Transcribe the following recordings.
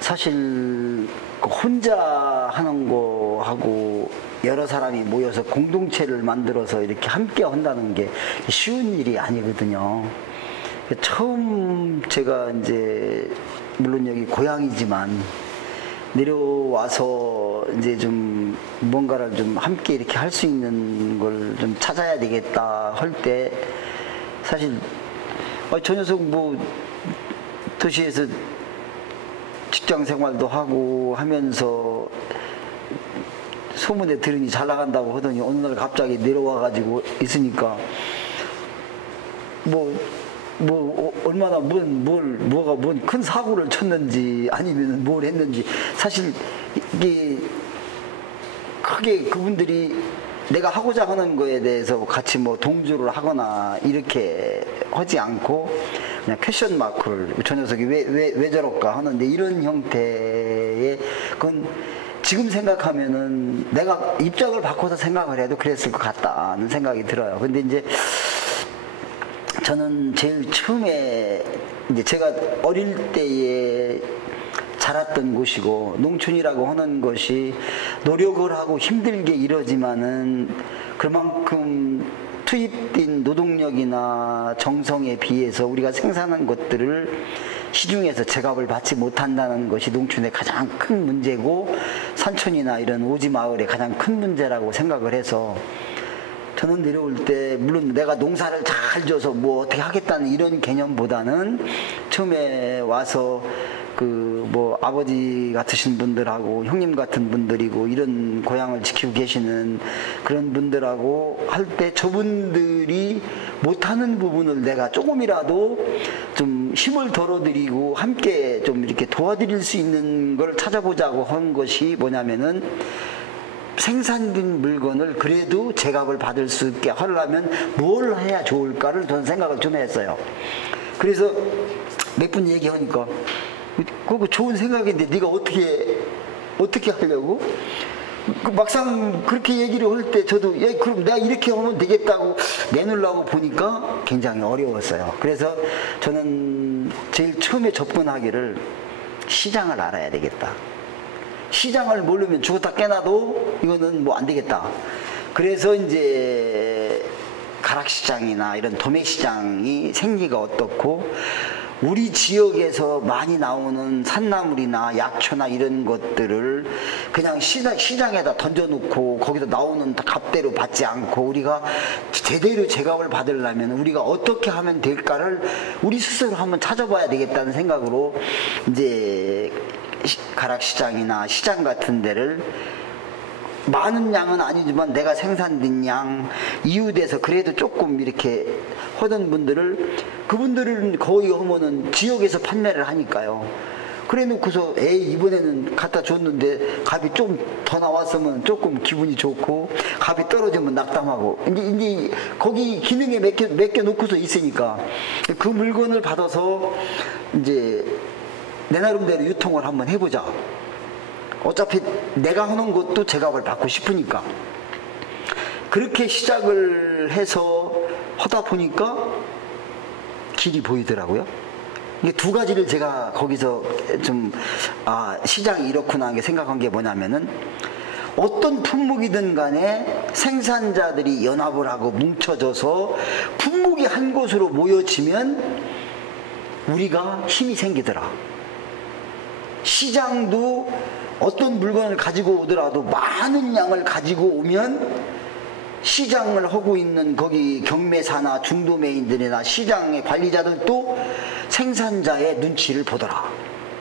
사실 혼자 하는 거하고 여러 사람이 모여서 공동체를 만들어서 이렇게 함께 한다는 게 쉬운 일이 아니거든요. 처음 제가 이제 물론 여기 고향이지만 내려와서 이제 좀 뭔가를 좀 함께 이렇게 할 수 있는 걸 좀 찾아야 되겠다 할 때 사실 저 녀석 뭐 도시에서 직장 생활도 하고 하면서 소문에 들으니 잘 나간다고 하더니 어느 날 갑자기 내려와 가지고 있으니까 얼마나 뭔 큰 사고를 쳤는지 아니면 뭘 했는지 사실 이게 크게 그분들이 내가 하고자 하는 거에 대해서 같이 뭐 동조를 하거나 이렇게 하지 않고 그냥 퀘션 마크를 저 녀석이 왜 저럴까 하는데 이런 형태의 그건 지금 생각하면은 내가 입장을 바꿔서 생각을 해도 그랬을 것 같다는 생각이 들어요. 근데 이제 저는 제일 처음에 이제 제가 어릴 때에 자랐던 곳이고 농촌이라고 하는 것이 노력을 하고 힘들게 이러지만은 그만큼 투입된 노동력이나 정성에 비해서 우리가 생산한 것들을 시중에서 제값을 받지 못한다는 것이 농촌의 가장 큰 문제고 산촌이나 이런 오지 마을의 가장 큰 문제라고 생각을 해서 저는 내려올 때 물론 내가 농사를 잘 져서 뭐 어떻게 하겠다는 이런 개념보다는 처음에 와서 뭐 아버지 같으신 분들하고 형님 같은 분들이고 이런 고향을 지키고 계시는 그런 분들하고 할 때 저분들이 못하는 부분을 내가 조금이라도 좀 힘을 덜어드리고 함께 좀 이렇게 도와드릴 수 있는 걸 찾아보자고 한 것이 뭐냐면은 생산된 물건을 그래도 제값을 받을 수 있게 하려면 뭘 해야 좋을까를 저는 생각을 좀 했어요. 그래서 몇 분 얘기하니까 그거 좋은 생각인데 네가 어떻게 하려고? 막상 그렇게 얘기를 할 때 저도 그럼 내가 이렇게 하면 되겠다고 내놓으려고 보니까 굉장히 어려웠어요. 그래서 저는 제일 처음에 접근하기를 시장을 알아야 되겠다. 시장을 모르면 죽었다 깨나도 이거는 뭐 안 되겠다. 그래서 이제 가락시장이나 이런 도매시장이 생기가 어떻고 우리 지역에서 많이 나오는 산나물이나 약초나 이런 것들을 그냥 시장에다 던져놓고 거기서 나오는 값대로 받지 않고 우리가 제대로 제값을 받으려면 우리가 어떻게 하면 될까를 우리 스스로 한번 찾아봐야 되겠다는 생각으로 이제 가락시장이나 시장 같은 데를 많은 양은 아니지만 내가 생산된 양 이웃에서 그래도 조금 이렇게 하던 분들을 그분들은 거의 하면은 지역에서 판매를 하니까요. 그래 놓고서 이번에는 갖다 줬는데 값이 좀 더 나왔으면 조금 기분이 좋고 값이 떨어지면 낙담하고 이제 거기 기능에 맡겨 놓고서 있으니까 그 물건을 받아서 이제 내 나름대로 유통을 한번 해보자. 어차피 내가 하는 것도 제값을 받고 싶으니까 그렇게 시작을 해서 하다 보니까 길이 보이더라고요. 이게 두 가지를 제가 거기서 좀 시장이 이렇구나 하게 생각한 게 뭐냐면은 어떤 품목이든 간에 생산자들이 연합을 하고 뭉쳐져서 품목이 한 곳으로 모여지면 우리가 힘이 생기더라. 시장도 어떤 물건을 가지고 오더라도 많은 양을 가지고 오면 시장을 하고 있는 거기 경매사나 중도매인들이나 시장의 관리자들도 생산자의 눈치를 보더라.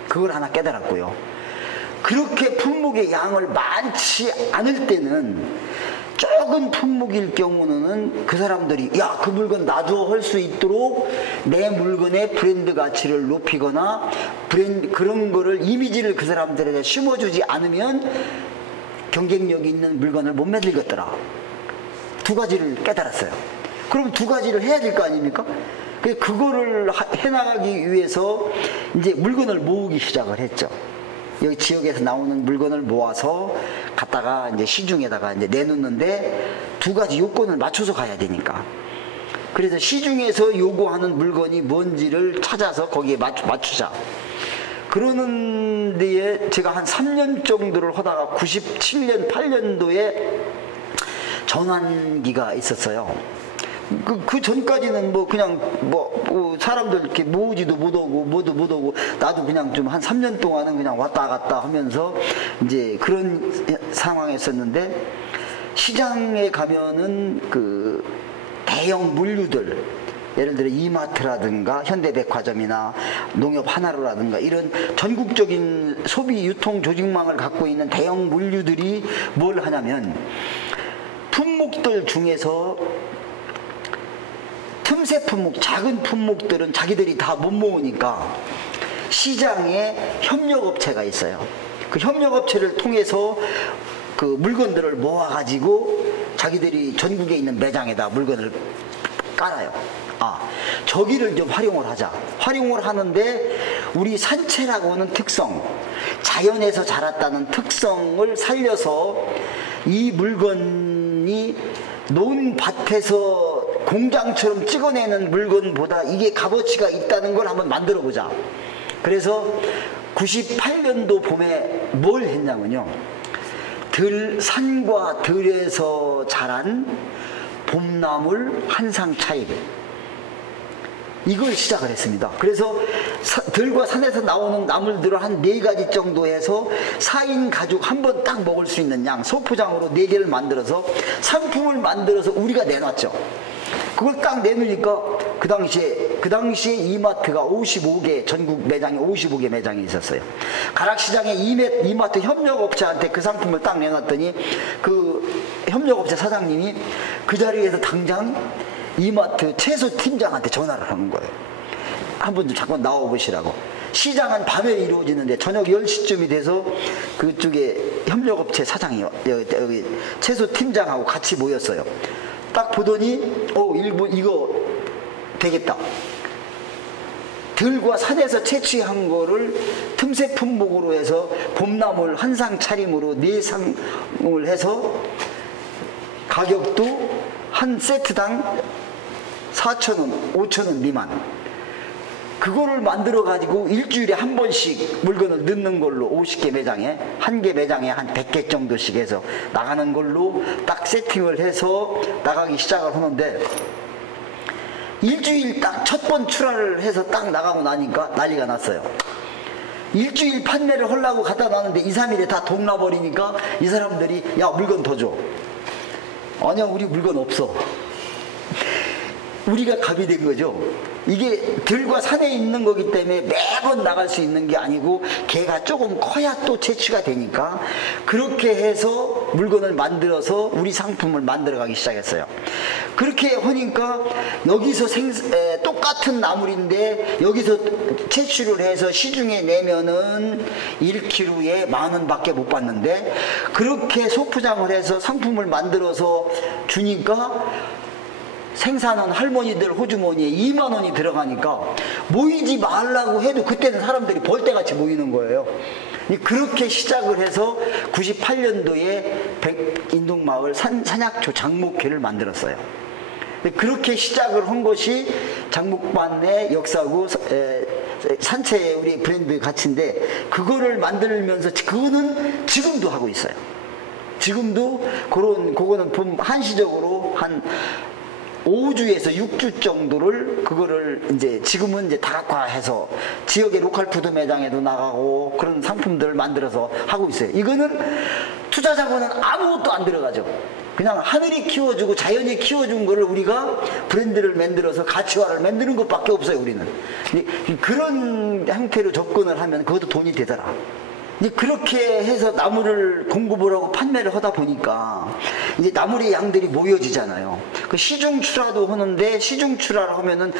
그걸 하나 깨달았고요. 그렇게 품목의 양을 많지 않을 때는 적은 품목일 경우는 그 사람들이 그 물건 나도 할 수 있도록 내 물건의 브랜드 가치를 높이거나 그런 거를 이미지를 그 사람들에게 심어주지 않으면 경쟁력이 있는 물건을 못 만들겠더라. 두 가지를 깨달았어요. 그럼 두 가지를 해야 될 거 아닙니까? 그거를 해나가기 위해서 이제 물건을 모으기 시작을 했죠. 여기 지역에서 나오는 물건을 모아서 갖다가 이제 시중에다가 이제 내놓는데 두 가지 요건을 맞춰서 가야 되니까. 그래서 시중에서 요구하는 물건이 뭔지를 찾아서 거기에 맞추자. 그러는 데에 제가 한 3년 정도를 하다가 97년, 8년도에 전환기가 있었어요. 그 전까지는 뭐 그냥 뭐 사람들 이렇게 모으지도 못하고 뭐도 못하고 나도 그냥 좀 한 3년 동안은 그냥 왔다 갔다 하면서 이제 그런 상황이었었는데, 시장에 가면은 그 대형 물류들, 예를 들어 이마트라든가 현대백화점이나 농협 하나로라든가 이런 전국적인 소비 유통 조직망을 갖고 있는 대형 물류들이 뭘 하냐면, 품목들 중에서 틈새 품목, 작은 품목들은 자기들이 다 못 모으니까 시장에 협력업체가 있어요. 그 협력업체를 통해서 그 물건들을 모아가지고 자기들이 전국에 있는 매장에다 물건을 깔아요. 저기를 좀 활용을 하자. 활용을 하는데 우리 산채라고 하는 특성, 자연에서 자랐다는 특성을 살려서 이 물건이 논 밭에서 공장처럼 찍어내는 물건보다 이게 값어치가 있다는 걸 한번 만들어 보자. 그래서 98년도 봄에 뭘 했냐면요, 산과 들에서 자란 봄나물 한상 차입, 이걸 시작을 했습니다. 그래서 들과 산에서 나오는 나물들을 한 4가지 정도 해서 4인 가족 한 번 딱 먹을 수 있는 양 소포장으로 4개를 만들어서 상품을 만들어서 우리가 내놨죠. 그걸 딱 내놓으니까 그 당시에 이마트가 55개, 전국 매장에 55개 매장이 있었어요. 가락시장에 이마트 협력업체한테 그 상품을 딱 내놨더니 그 협력업체 사장님이 그 자리에서 당장 이마트 채소팀장한테 전화를 하는 거예요. 한번 좀 잠깐 나와보시라고. 시장은 밤에 이루어지는데 저녁 10시쯤이 돼서 그쪽에 협력업체 사장이 여기 채소팀장하고 같이 모였어요. 딱 보더니 이거 되겠다. 들과 산에서 채취한 거를 틈새 품목으로 해서 봄나물 한상 차림으로 4상을 해서 가격도 한 세트당 4,000원, 5,000원 미만. 그거를 만들어 가지고 일주일에 한 번씩 물건을 넣는 걸로 50개 매장에, 한 개 매장에 한 100개 정도씩 해서 나가는 걸로 딱 세팅을 해서 나가기 시작을 하는데, 일주일 딱 첫 번 출하를 해서 딱 나가고 나니까 난리가 났어요. 일주일 판매를 하려고 갖다 놨는데 2, 3일에 다 동나버리니까 이 사람들이 야, 물건 더 줘. 아니야, 우리 물건 없어. 우리가 갑이 된 거죠. 이게 들과 산에 있는 거기 때문에 매번 나갈 수 있는 게 아니고 걔가 조금 커야 또 채취가 되니까 그렇게 해서 물건을 만들어서 우리 상품을 만들어가기 시작했어요. 그렇게 하니까 여기서 똑같은 나물인데 여기서 채취를 해서 시중에 내면은 1kg에 10,000원 밖에 못 받는데, 그렇게 소포장을 해서 상품을 만들어서 주니까 생산한 할머니들 호주머니에 2만 원이 들어가니까 모이지 말라고 해도 그때는 사람들이 벌떼같이 모이는 거예요. 그렇게 시작을 해서 98년도에 인동마을 산약초 장목회를 만들었어요. 그렇게 시작을 한 것이 장목반의 역사고 산채의 우리 브랜드 가치인데, 그거를 만들면서 그거는 지금도 하고 있어요. 지금도 그거는 한시적으로 한 5주에서 6주 정도를 그거를 이제 지금은 이제 다각화해서 지역의 로컬 푸드 매장에도 나가고 그런 상품들을 만들어서 하고 있어요. 이거는 투자 자본은 아무것도 안 들어가죠. 그냥 하늘이 키워주고 자연이 키워준 거를 우리가 브랜드를 만들어서 가치화를 만드는 것밖에 없어요, 우리는. 그런 형태로 접근을 하면 그것도 돈이 되더라. 그렇게 해서 나물을 공급을 하고 판매를 하다 보니까 이제 나물의 양들이 모여지잖아요. 그 시중 출하도 하는데, 시중 출하를 하면은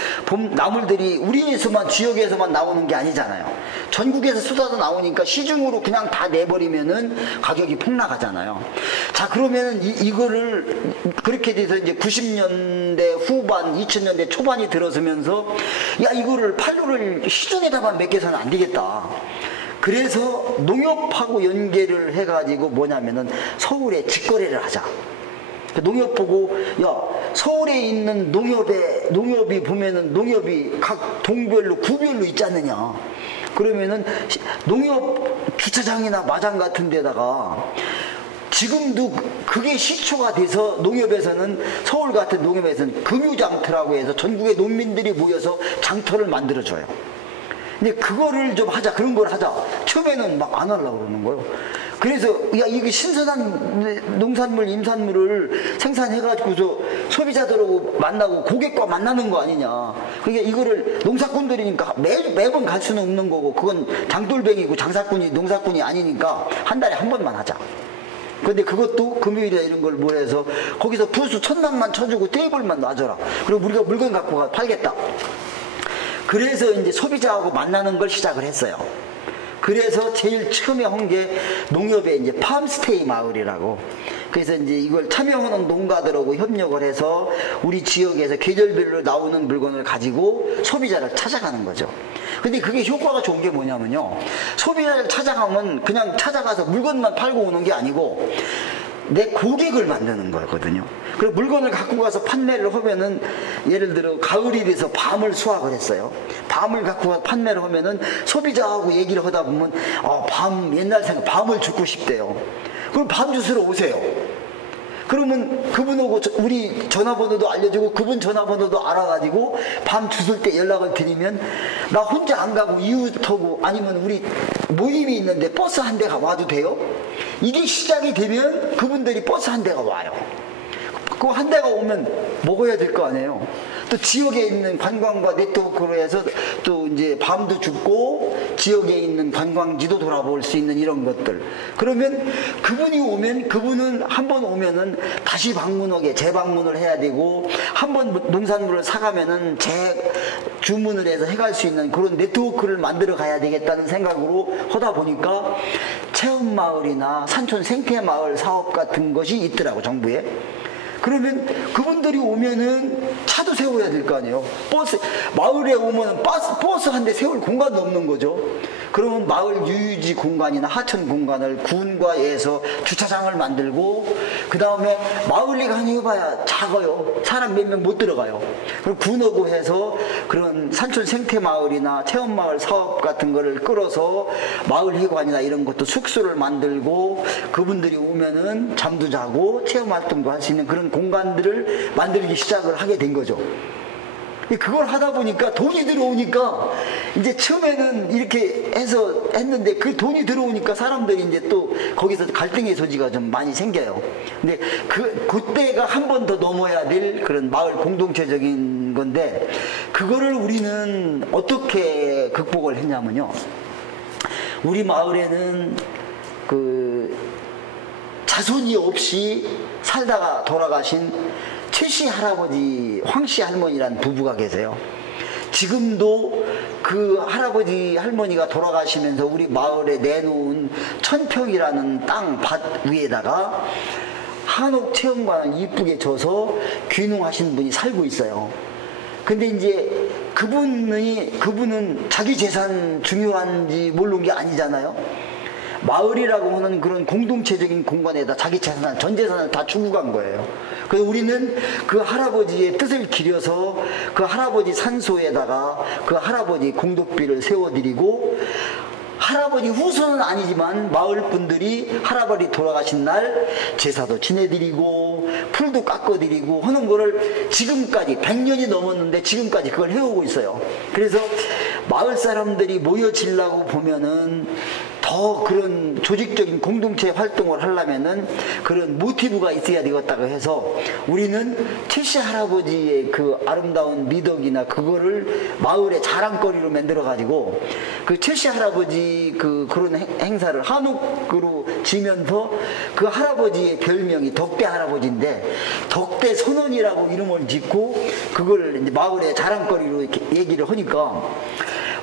나물들이 우리에서만, 지역에서만 나오는 게 아니잖아요. 전국에서 쏟아져 나오니까 시중으로 그냥 다 내버리면은 가격이 폭락하잖아요. 자, 그러면은 이거를 그렇게 돼서 이제 90년대 후반, 2000년대 초반이 들어서면서 야, 이거를 판로를 시중에다만 맡겨서는 안 되겠다. 그래서 농협하고 연계를 해가지고 뭐냐면은 서울에 직거래를 하자. 농협 보고 야, 서울에 있는 농협이 보면은 농협이 각 동별로 구별로 있지 않느냐. 그러면은 농협 주차장이나 마장 같은 데다가 지금도 그게 시초가 돼서 농협에서는, 서울 같은 농협에서는 금유장터라고 해서 전국의 농민들이 모여서 장터를 만들어줘요. 근데 그거를 좀 하자, 그런 걸 하자. 처음에는 막 안 하려고 그러는 거예요. 그래서 야, 이게 신선한 농산물, 임산물을 생산해가지고서 소비자들하고 만나고 고객과 만나는 거 아니냐. 그러니까 이거를 농사꾼들이니까 매번 갈 수는 없는 거고, 그건 장돌뱅이고 장사꾼이 농사꾼이 아니니까 한 달에 한 번만 하자. 근데 그것도 금요일에 이런 걸 뭘 해서 거기서 부수 1,000만만 쳐주고 테이블만 놔줘라. 그리고 우리가 물건 갖고 가 팔겠다. 그래서 이제 소비자하고 만나는 걸 시작을 했어요. 그래서 제일 처음에 한 게 농협의 이제 팜스테이 마을이라고. 그래서 이제 이걸 참여하는 농가들하고 협력을 해서 우리 지역에서 계절별로 나오는 물건을 가지고 소비자를 찾아가는 거죠. 근데 그게 효과가 좋은 게 뭐냐면요, 소비자를 찾아가면 그냥 찾아가서 물건만 팔고 오는 게 아니고 내 고객을 만드는 거거든요. 그리고 물건을 갖고 가서 판매를 하면은, 예를 들어 가을이 돼서 밤을 수확을 했어요. 밤을 갖고 가서 판매를 하면은 소비자하고 얘기를 하다 보면 옛날 생각, 밤을 줍고 싶대요. 그럼 밤 주스러 오세요. 그러면 그분하고 우리 전화번호도 알려주고 그분 전화번호도 알아가지고 밤 주술 때 연락을 드리면, 나 혼자 안 가고 이웃하고 아니면 우리 모임이 있는데 버스 한 대가 와도 돼요? 이게 시작이 되면 그분들이 버스 한 대가 와요. 그 한 대가 오면 먹어야 될 거 아니에요. 또 지역에 있는 관광과 네트워크로 해서 또 이제 밤도 줍고 지역에 있는 관광지도 돌아볼 수 있는 이런 것들. 그러면 그분이 오면, 그분은 한번 오면은 다시 방문하게 재방문을 해야 되고, 한번 농산물을 사가면은 재주문을 해서 해갈 수 있는 그런 네트워크를 만들어 가야 되겠다는 생각으로 하다 보니까 체험마을이나 산촌 생태마을 사업 같은 것이 있더라고, 정부에. 그러면 그분들이 오면은 차도 세워야 될 거 아니에요. 마을에 오면은 버스 한 대 세울 공간도 없는 거죠. 그러면 마을 유유지 공간이나 하천 공간을 군과에서 주차장을 만들고, 그 다음에 마을리가 한 해봐야 작아요. 사람 몇 명 못 들어가요. 그럼 군하고 해서 그런 산촌 생태마을이나 체험마을 사업 같은 거를 끌어서 마을회관이나 이런 것도 숙소를 만들고, 그분들이 오면은 잠도 자고 체험활동도 할 수 있는 그런 공간들을 만들기 시작을 하게 된 거죠. 그걸 하다 보니까 돈이 들어오니까, 이제 처음에는 이렇게 해서 했는데 그 돈이 들어오니까 사람들이 이제 또 거기서 갈등의 소지가 좀 많이 생겨요. 근데 그때가 한 번 더 넘어야 될 그런 마을 공동체적인 건데, 그거를 우리는 어떻게 극복을 했냐면요, 우리 마을에는 그 자손이 없이 살다가 돌아가신 최씨 할아버지, 황씨 할머니라는 부부가 계세요. 지금도 그 할아버지 할머니가 돌아가시면서 우리 마을에 내놓은 1,000평이라는 땅 밭 위에다가 한옥 체험관을 이쁘게 져서 귀농하신 분이 살고 있어요. 근데 이제 그분은 자기 재산 중요한지 모르는 게 아니잖아요. 마을이라고 하는 그런 공동체적인 공간에다 자기 재산, 전 재산을 다 주고 간 거예요. 그래서 우리는 그 할아버지의 뜻을 기려서 그 할아버지 산소에다가 그 할아버지 공덕비를 세워드리고, 할아버지 후손은 아니지만 마을 분들이 할아버지 돌아가신 날 제사도 지내드리고 풀도 깎아드리고 하는 거를 지금까지 100년이 넘었는데 지금까지 그걸 해오고 있어요. 그래서 마을 사람들이 모여지려고 보면은 더 그런 조직적인 공동체 활동을 하려면은 그런 모티브가 있어야 되겠다고 해서, 우리는 최씨 할아버지의 그 아름다운 미덕이나 그거를 마을의 자랑거리로 만들어 가지고, 그 최씨 할아버지 그런 행사를 한옥으로 지면서, 그 할아버지의 별명이 덕대 할아버지인데 덕대 선원이라고 이름을 짓고 그걸 이제 마을의 자랑거리로 이렇게 얘기를 하니까,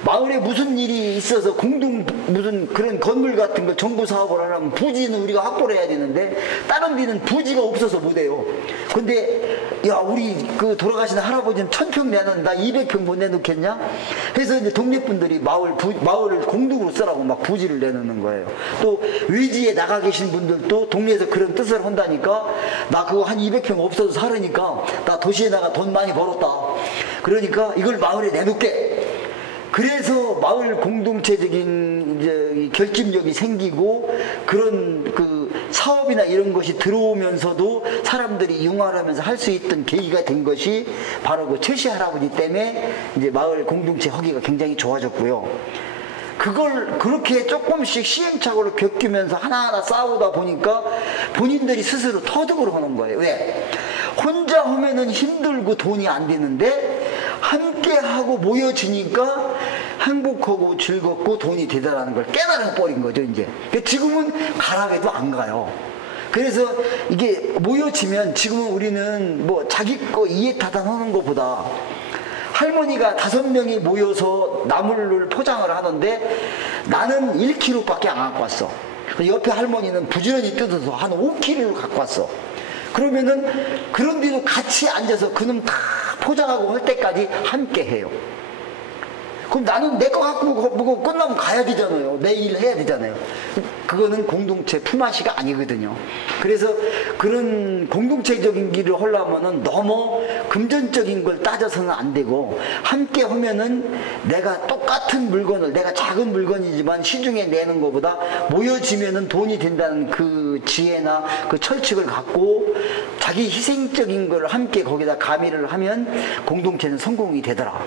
마을에 무슨 일이 있어서 공동 무슨 그런 건물 같은 거 정부 사업을 하려면 부지는 우리가 확보를 해야 되는데 다른 데는 부지가 없어서 못해요. 근데 야 우리 그 돌아가신 할아버지는 1000평 내는 나 200평 못 내놓겠냐? 해서 이제 동네 분들이 마을을 공동으로 쓰라고 막 부지를 내놓는 거예요. 또 외지에 나가 계신 분들도 동네에서 그런 뜻을 한다니까 나 그거 한 200평 없어도 살으니까 나 도시에 나가 돈 많이 벌었다. 그러니까 이걸 마을에 내놓게. 그래서 마을 공동체적인 이제 결집력이 생기고 그런 그 사업이나 이런 것이 들어오면서도 사람들이 융화하면서 할 수 있던 계기가 된 것이 바로 그 최씨 할아버지 때문에 이제 마을 공동체 하기가 굉장히 좋아졌고요. 그걸 그렇게 조금씩 시행착오를 겪으면서 하나하나 싸우다 보니까 본인들이 스스로 터득을 하는 거예요. 왜? 혼자 하면은 힘들고 돈이 안 되는데 함께하고 모여지니까 행복하고 즐겁고 돈이 되더라는 걸 깨달아 버린 거죠, 이제. 지금은 가라해도 안 가요. 그래서 이게 모여지면 지금은 우리는 뭐 자기 거 이해타산하는 것보다 할머니가 5명이 모여서 나물을 포장을 하는데 나는 1kg밖에 안 갖고 왔어. 옆에 할머니는 부지런히 뜯어서 한 5kg를 갖고 왔어. 그러면은 그런 데도 같이 앉아서 그놈 다 포장하고 할 때까지 함께 해요. 그럼 나는 내 거 갖고 먹고 끝나면 가야 되잖아요. 내 일 해야 되잖아요. 그거는 공동체 품앗이가 아니거든요. 그래서 그런 공동체적인 길을 하려면은 너무 금전적인 걸 따져서는 안 되고 함께 하면은 내가 똑같은 물건을 내가 작은 물건이지만 시중에 내는 것보다 모여지면은 돈이 된다는 그 지혜나 그 철칙을 갖고 자기 희생적인 걸 함께 거기다 가미를 하면 공동체는 성공이 되더라.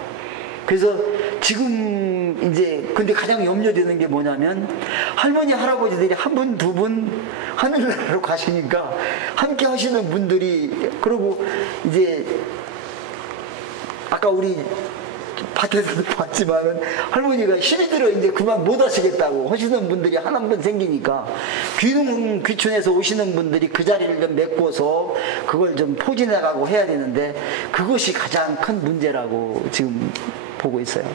그래서 지금 이제 근데 가장 염려되는 게 뭐냐면 할머니 할아버지들이 한 분 두 분 하늘나라로 가시니까 함께 하시는 분들이 그리고 이제 아까 우리 밭에서도 봤지만은 할머니가 힘이 들어 이제 그만 못 하시겠다고 하시는 분들이 하나 분 생기니까 귀촌에서 오시는 분들이 그 자리를 좀 메꿔서 그걸 좀 포진해가고 해야 되는데 그것이 가장 큰 문제라고 지금 보고 있어요.